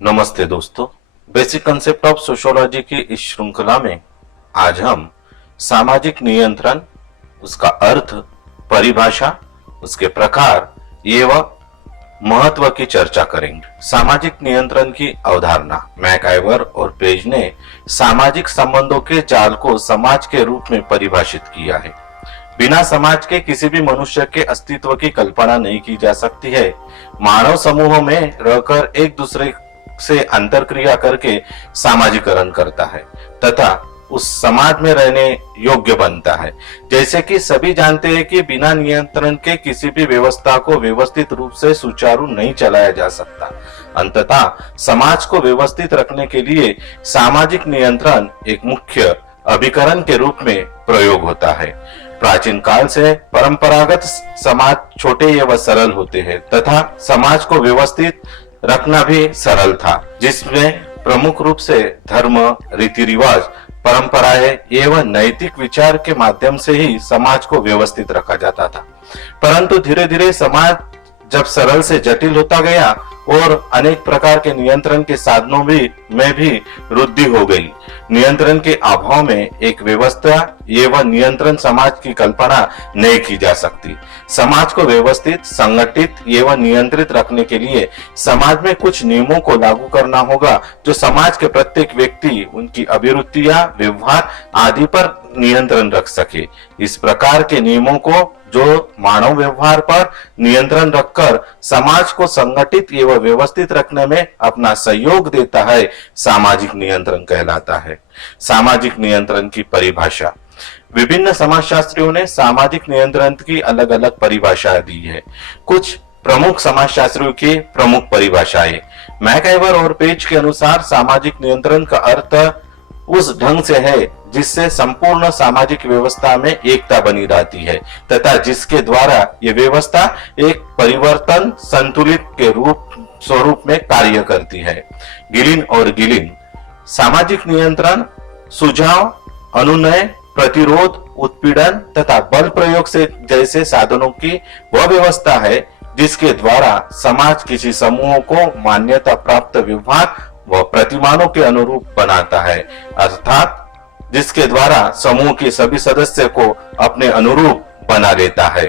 नमस्ते दोस्तों, basic concept of sociology की इस श्रृंखला में आज हम सामाजिक नियंत्रण, उसका अर्थ, परिभाषा, उसके प्रकार एवं महत्व की चर्चा करेंगे। सामाजिक नियंत्रण की अवधारणा मैकआइवर और पेज ने सामाजिक संबंधों के जाल को समाज के रूप में परिभाषित किया है। बिना समाज के किसी भी मनुष्य के अस्तित्व की कल्पना नहीं की जा सकती है। मानव समूहों में रहकर एक दूसरे से अंतरक्रिया करके सामाजिकरण करता है तथा उस समाज में रहने योग्य बनता है। जैसे कि सभी जानते हैं कि बिना नियंत्रण के किसी भी व्यवस्था को व्यवस्थित रूप से सुचारू नहीं चलाया जा सकता। अंततः समाज को व्यवस्थित रखने के लिए सामाजिक नियंत्रण एक मुख्य अभिकरण के रूप में प्रयोग होता है। प्राचीन काल से परंपरागत समाज छोटे एवं सरल होते हैं तथा समाज को व्यवस्थित रखना भी सरल था, जिसमें प्रमुख रूप से धर्म, रीति रिवाज, परंपराएं एवं नैतिक विचार के माध्यम से ही समाज को व्यवस्थित रखा जाता था। परंतु धीरे धीरे समाज जब सरल से जटिल होता गया और अनेक प्रकार के नियंत्रण के साधनों में भी वृद्धि हो गई। नियंत्रण के अभाव में एक व्यवस्था एवं नियंत्रण समाज की कल्पना नहीं की जा सकती। समाज को व्यवस्थित, संगठित एवं नियंत्रित रखने के लिए समाज में कुछ नियमों को लागू करना होगा जो समाज के प्रत्येक व्यक्ति, उनकी अभिरुचियां, व्यवहार आदि पर नियंत्रण रख सके। इस प्रकार के नियमों को जो मानव व्यवहार पर नियंत्रण रखकर समाज को संगठित एवं व्यवस्थित रखने में अपना सहयोग देता है, सामाजिक नियंत्रण कहलाता है। सामाजिक नियंत्रण की परिभाषा। विभिन्न समाजशास्त्रियों ने सामाजिक नियंत्रण की अलग अलग परिभाषा दी है। कुछ प्रमुख समाजशास्त्रियों की प्रमुख परिभाषाएं। मैकआइवर और पेज के अनुसार सामाजिक नियंत्रण का अर्थ उस ढंग से है जिससे संपूर्ण सामाजिक व्यवस्था में एकता बनी रहती है तथा जिसके द्वारा ये व्यवस्था एक परिवर्तन संतुलित के स्वरूप में कार्य करती है। गिलिन और गिलिन। सामाजिक नियंत्रण सुझाव, अनुनय, प्रतिरोध, उत्पीड़न तथा बल प्रयोग से जैसे साधनों की वह व्यवस्था है जिसके द्वारा समाज किसी समूह को मान्यता प्राप्त व्यवहार व प्रतिमानों के अनुरूप बनाता है, अर्थात जिसके द्वारा समूह के सभी सदस्य को अपने अनुरूप बना लेता है।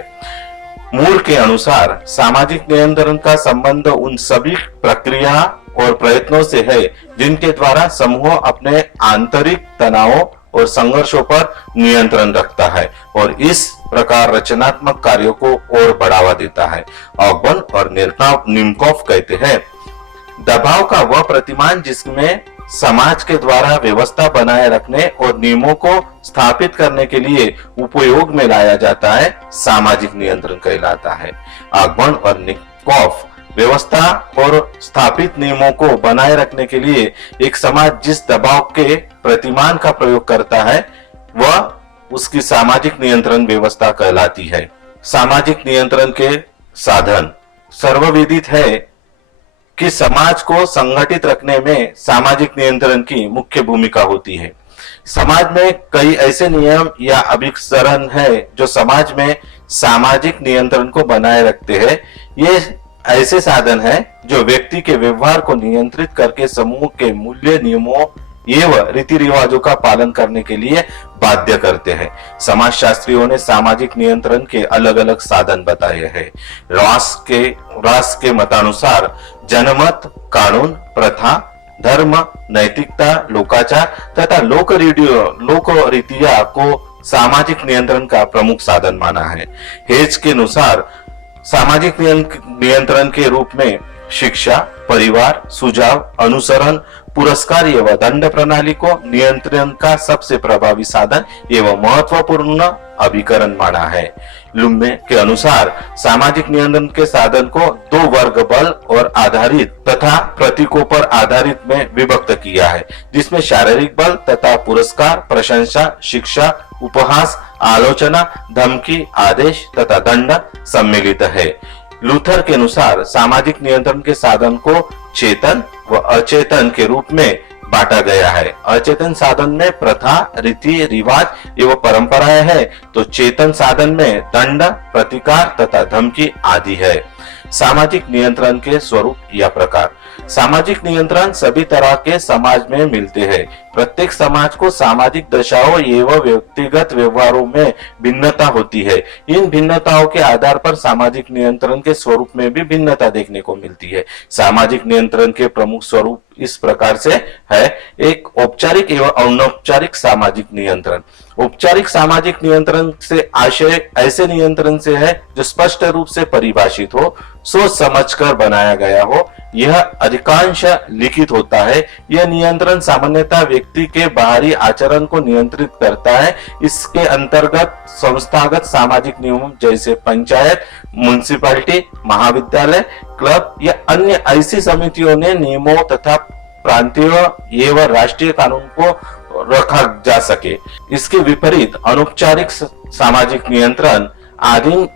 मूल के अनुसार सामाजिक नियंत्रण का संबंध उन सभी प्रक्रिया और प्रयत्नों से है जिनके द्वारा समूह अपने आंतरिक तनावों और संघर्षों पर नियंत्रण रखता है और इस प्रकार रचनात्मक कार्यों को और बढ़ावा देता है। ऑगबर्न और निमकॉफ कहते हैं, दबाव का वह प्रतिमान जिसमें समाज के द्वारा व्यवस्था बनाए रखने और नियमों को स्थापित करने के लिए उपयोग में लाया जाता है, सामाजिक नियंत्रण कहलाता है। ऑगबर्न और निमकॉफ व्यवस्था और स्थापित नियमों को बनाए रखने के लिए एक समाज जिस दबाव के प्रतिमान का प्रयोग करता है वह उसकी सामाजिक नियंत्रण व्यवस्था कहलाती है। सामाजिक नियंत्रण के साधन। सर्वविदित है कि समाज को संगठित रखने में सामाजिक नियंत्रण की मुख्य भूमिका होती है। समाज में कई ऐसे नियम या अभिसरण है जो समाज में सामाजिक नियंत्रण को बनाए रखते हैं। ये ऐसे साधन है जो व्यक्ति के व्यवहार को नियंत्रित करके समूह के मूल्य, नियमों एवं रीति रिवाजों का पालन करने के लिए बाध्य करते हैं। समाजशास्त्रियों ने सामाजिक नियंत्रण के अलग अलग साधन बताए हैं। रॉस के मतानुसार जनमत, कानून, प्रथा, धर्म, नैतिकता, लोकाचार तथा लोक रीतियां को सामाजिक नियंत्रण का प्रमुख साधन माना है। हेज के अनुसार सामाजिक नियंत्रण के रूप में शिक्षा, परिवार, सुझाव, अनुसरण, पुरस्कार एवं दंड प्रणाली को नियंत्रण का सबसे प्रभावी साधन एवं महत्वपूर्ण अभिकरण माना है। लुम्बे के अनुसार सामाजिक नियंत्रण के साधन को दो वर्ग, बल और आधारित तथा प्रतीकों पर आधारित में विभक्त किया है, जिसमें शारीरिक बल तथा पुरस्कार, प्रशंसा, शिक्षा, उपहास, आलोचना, धमकी, आदेश तथा दंड सम्मिलित है। लूथर के अनुसार सामाजिक नियंत्रण के साधन को चेतन व अचेतन के रूप में बांटा गया है। अचेतन साधन में प्रथा, रीति रिवाज एवं परंपराएं है, तो चेतन साधन में दंड, प्रतिकार तथा धमकी आदि है। सामाजिक नियंत्रण के स्वरूप या प्रकार। सामाजिक नियंत्रण सभी तरह के समाज में मिलते हैं। प्रत्येक समाज को सामाजिक दशाओं एवं व्यक्तिगत व्यवहारों में भिन्नता होती है। इन भिन्नताओं के आधार पर सामाजिक नियंत्रण के स्वरूप में भी भिन्नता देखने को मिलती है। सामाजिक नियंत्रण के प्रमुख स्वरूप इस प्रकार से है। एक औपचारिक एवं अनौपचारिक सामाजिक नियंत्रण। औपचारिक सामाजिक नियंत्रण से आशय ऐसे नियंत्रण से है जो स्पष्ट रूप से परिभाषित हो, सोच समझकर बनाया गया हो। यह अधिकांश लिखित होता है। यह नियंत्रण सामान्यतः व्यक्ति के बाहरी आचरण को नियंत्रित करता है। इसके अंतर्गत संस्थागत सामाजिक नियमों जैसे पंचायत, म्युनिसिपैलिटी, महाविद्यालय, क्लब या अन्य ऐसी समितियों ने नियमों तथा प्रांतीय एवं राष्ट्रीय कानून को रखा जा सके। इसके विपरीत अनौपचारिक सामाजिक नियंत्रण आदिम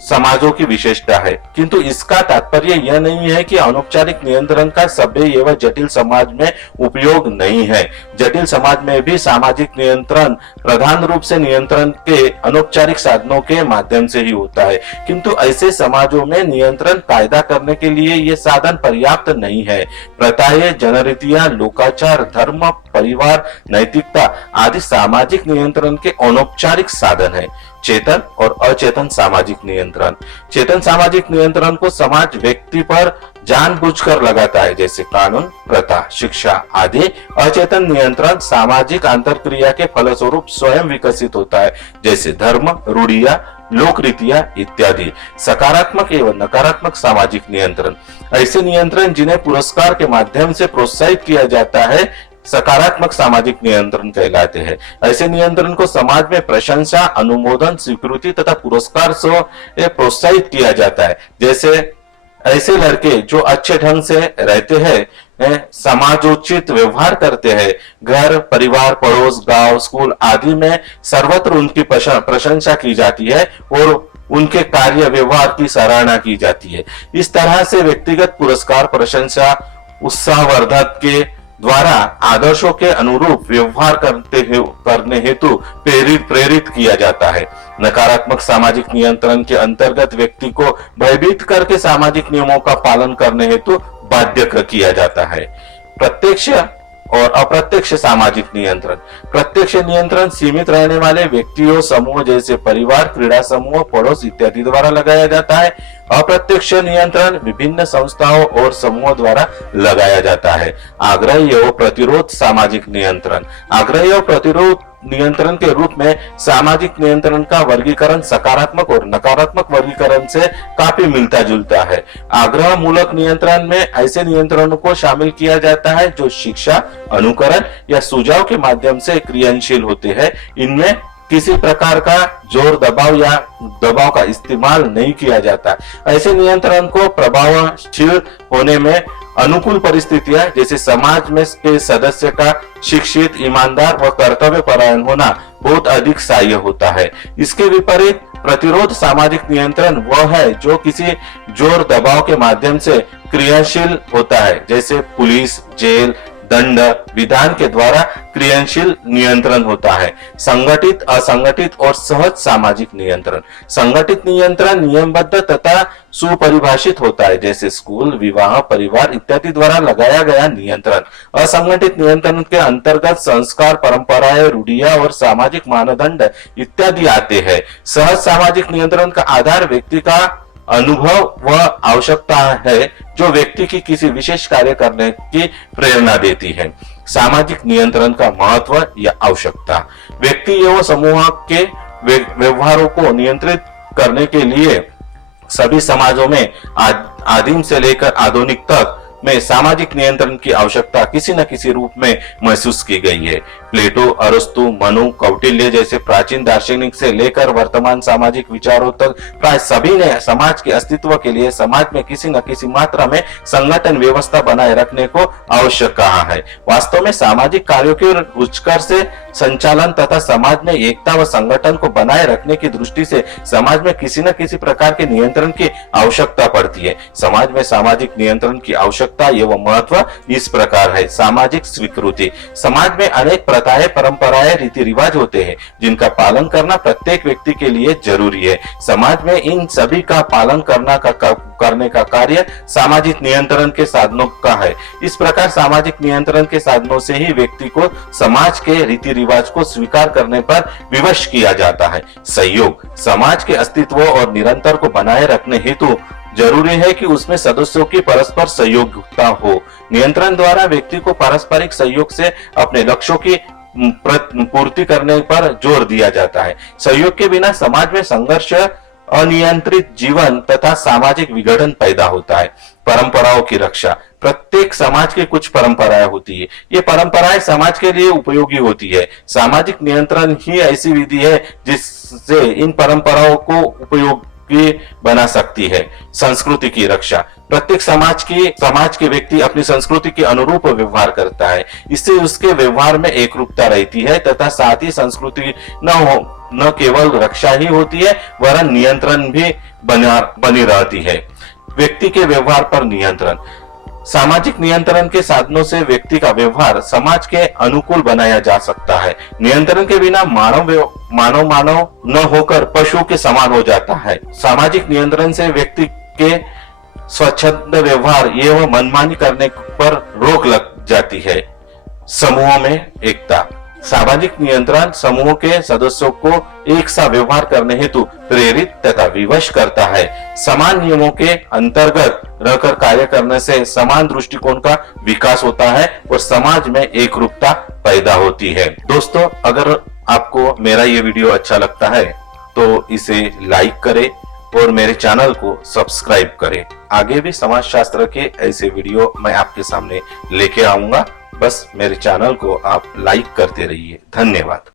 समाजों की विशेषता है, किंतु इसका तात्पर्य यह नहीं है कि अनौपचारिक नियंत्रण का सभ्य एवं जटिल समाज में उपयोग नहीं है। जटिल समाज में भी सामाजिक नियंत्रण प्रधान रूप से नियंत्रण के अनौपचारिक साधनों के माध्यम से ही होता है, किंतु ऐसे समाजों में नियंत्रण कायदा करने के लिए ये साधन पर्याप्त नहीं है। प्रथाएं, जनरीतियां, लोकाचार, धर्म, परिवार, नैतिकता आदि सामाजिक नियंत्रण के अनौपचारिक साधन है। चेतन और अचेतन सामाजिक नियंत्रण। चेतन सामाजिक नियंत्रण को समाज व्यक्ति पर जानबूझकर लगाता है, जैसे कानून, प्रथा, शिक्षा आदि। अचेतन नियंत्रण सामाजिक अंतरक्रिया के फलस्वरूप स्वयं विकसित होता है, जैसे धर्म, रूढ़ियां, लोक रीतियां इत्यादि। सकारात्मक एवं नकारात्मक सामाजिक नियंत्रण। ऐसे नियंत्रण जिन्हें पुरस्कार के माध्यम से प्रोत्साहित किया जाता है सकारात्मक सामाजिक नियंत्रण कहलाते हैं। ऐसे नियंत्रण को समाज में प्रशंसा, अनुमोदन, स्वीकृति तथा पुरस्कार से प्रोत्साहित किया जाता है। जैसे ऐसे लड़के जो अच्छे ढंग से रहते हैं, समाजोचित व्यवहार करते हैं, घर, परिवार, पड़ोस, गांव, स्कूल आदि में सर्वत्र उनकी प्रशंसा की जाती है और उनके कार्य व्यवहार की सराहना की जाती है। इस तरह से व्यक्तिगत पुरस्कार, प्रशंसा, उत्साहवर्धक के द्वारा आदर्शों के अनुरूप व्यवहार करने हेतु प्रेरित किया जाता है। नकारात्मक सामाजिक नियंत्रण के अंतर्गत व्यक्ति को भयभीत करके सामाजिक नियमों का पालन करने हेतु बाध्य किया जाता है। प्रत्यक्ष और अप्रत्यक्ष सामाजिक नियंत्रण। प्रत्यक्ष नियंत्रण सीमित रहने वाले व्यक्तियों, समूह जैसे परिवार, क्रीड़ा समूह, पड़ोस इत्यादि द्वारा लगाया जाता है। अप्रत्यक्ष नियंत्रण विभिन्न संस्थाओं और समूहों द्वारा लगाया जाता है। आग्रही एवं प्रतिरोध सामाजिक नियंत्रण। आग्रही और प्रतिरोध नियंत्रण के रूप में सामाजिक नियंत्रण का वर्गीकरण सकारात्मक और नकारात्मक वर्गीकरण से काफी मिलता जुलता है। आग्रह मूलक नियंत्रण में ऐसे नियंत्रणों को शामिल किया जाता है जो शिक्षा, अनुकरण या सुझाव के माध्यम से क्रियाशील होते हैं। इनमें किसी प्रकार का जोर, दबाव या दबाव का इस्तेमाल नहीं किया जाता। ऐसे नियंत्रण को प्रभावशील होने में अनुकूल परिस्थितियां जैसे समाज में के सदस्य का शिक्षित, ईमानदार व कर्तव्य परायण होना बहुत अधिक सहाय्य होता है। इसके विपरीत प्रतिरोध सामाजिक नियंत्रण वह है जो किसी जोर, दबाव के माध्यम से क्रियाशील होता है, जैसे पुलिस, जेल, दंड, विधान के द्वारा क्रियाशील नियंत्रण होता है। संगठित, असंगठित और सहज सामाजिक नियंत्रण। संगठित नियंत्रण नियमबद्ध तथा सुपरिभाषित होता है, जैसे स्कूल, विवाह, परिवार इत्यादि द्वारा लगाया गया नियंत्रण। असंगठित नियंत्रण के अंतर्गत संस्कार, परंपराएं, रूढ़ियां और सामाजिक मानदंड इत्यादि आते हैं। सहज सामाजिक नियंत्रण का आधार व्यक्ति का अनुभव व आवश्यकता है जो व्यक्ति की किसी विशेष कार्य करने की प्रेरणा देती है। सामाजिक नियंत्रण का महत्व या आवश्यकता। व्यक्ति एवं समूह के व्यवहारों को नियंत्रित करने के लिए सभी समाजों में आदिम से लेकर आधुनिक तक में सामाजिक नियंत्रण की आवश्यकता किसी न किसी रूप में महसूस की गई है। प्लेटो, अरस्तु, मनु, कौटिल्य जैसे प्राचीन दार्शनिक से लेकर वर्तमान सामाजिक विचारों तक प्राय सभी ने समाज के अस्तित्व के लिए समाज में किसी न किसी मात्रा में संगठन व्यवस्था बनाए रखने को आवश्यक कहा है। वास्तव में सामाजिक कार्यों के रुचकर से संचालन तथा समाज में एकता व संगठन को बनाए रखने की दृष्टि से समाज में किसी न किसी प्रकार के नियंत्रण की आवश्यकता पड़ती है। समाज में सामाजिक नियंत्रण की आवश्यकता आवश्यकता एवं महत्व इस प्रकार है। सामाजिक स्वीकृति। समाज में अनेक प्रथाएं, परंपराएं, रीति रिवाज होते हैं जिनका पालन करना प्रत्येक व्यक्ति के लिए जरूरी है। समाज में इन सभी का पालन करने का कार्य सामाजिक नियंत्रण के साधनों का है। इस प्रकार सामाजिक नियंत्रण के साधनों से ही व्यक्ति को समाज के रीति रिवाज को स्वीकार करने पर विवश किया जाता है। सहयोग। समाज के अस्तित्व और निरंतर को बनाए रखने हेतु जरूरी है कि उसमें सदस्यों की परस्पर सहयोगिता हो। नियंत्रण द्वारा व्यक्ति को पारस्परिक सहयोग से अपने लक्ष्यों की पूर्ति करने पर जोर दिया जाता है। सहयोग के बिना समाज में संघर्ष, अनियंत्रित जीवन तथा सामाजिक विघटन पैदा होता है। परंपराओं की रक्षा। प्रत्येक समाज की कुछ परंपराएं होती है। ये परंपराएं समाज के लिए उपयोगी होती है। सामाजिक नियंत्रण ही ऐसी विधि है जिससे इन परंपराओं को उपयोगी बना सकती है। संस्कृति की रक्षा। प्रत्येक समाज के व्यक्ति अपनी संस्कृति के अनुरूप व्यवहार करता है। इससे उसके व्यवहार में एकरूपता रहती है तथा साथ ही संस्कृति न केवल रक्षा ही होती है वरन नियंत्रण भी बनी रहती है। व्यक्ति के व्यवहार पर नियंत्रण। सामाजिक नियंत्रण के साधनों से व्यक्ति का व्यवहार समाज के अनुकूल बनाया जा सकता है। नियंत्रण के बिना मानव न होकर पशु के समान हो जाता है। सामाजिक नियंत्रण से व्यक्ति के स्वच्छंद व्यवहार एवं मनमानी करने पर रोक लग जाती है। समूहों में एकता। सामाजिक नियंत्रण समूह के सदस्यों को एक सा व्यवहार करने हेतु प्रेरित तथा विवश करता है। समान नियमों के अंतर्गत रहकर कार्य करने से समान दृष्टिकोण का विकास होता है और समाज में एकरूपता पैदा होती है। दोस्तों, अगर आपको मेरा ये वीडियो अच्छा लगता है तो इसे लाइक करें और मेरे चैनल को सब्सक्राइब करें। आगे भी समाज शास्त्र के ऐसे वीडियो मैं आपके सामने लेके आऊंगा। बस मेरे चैनल को आप लाइक करते रहिए। धन्यवाद।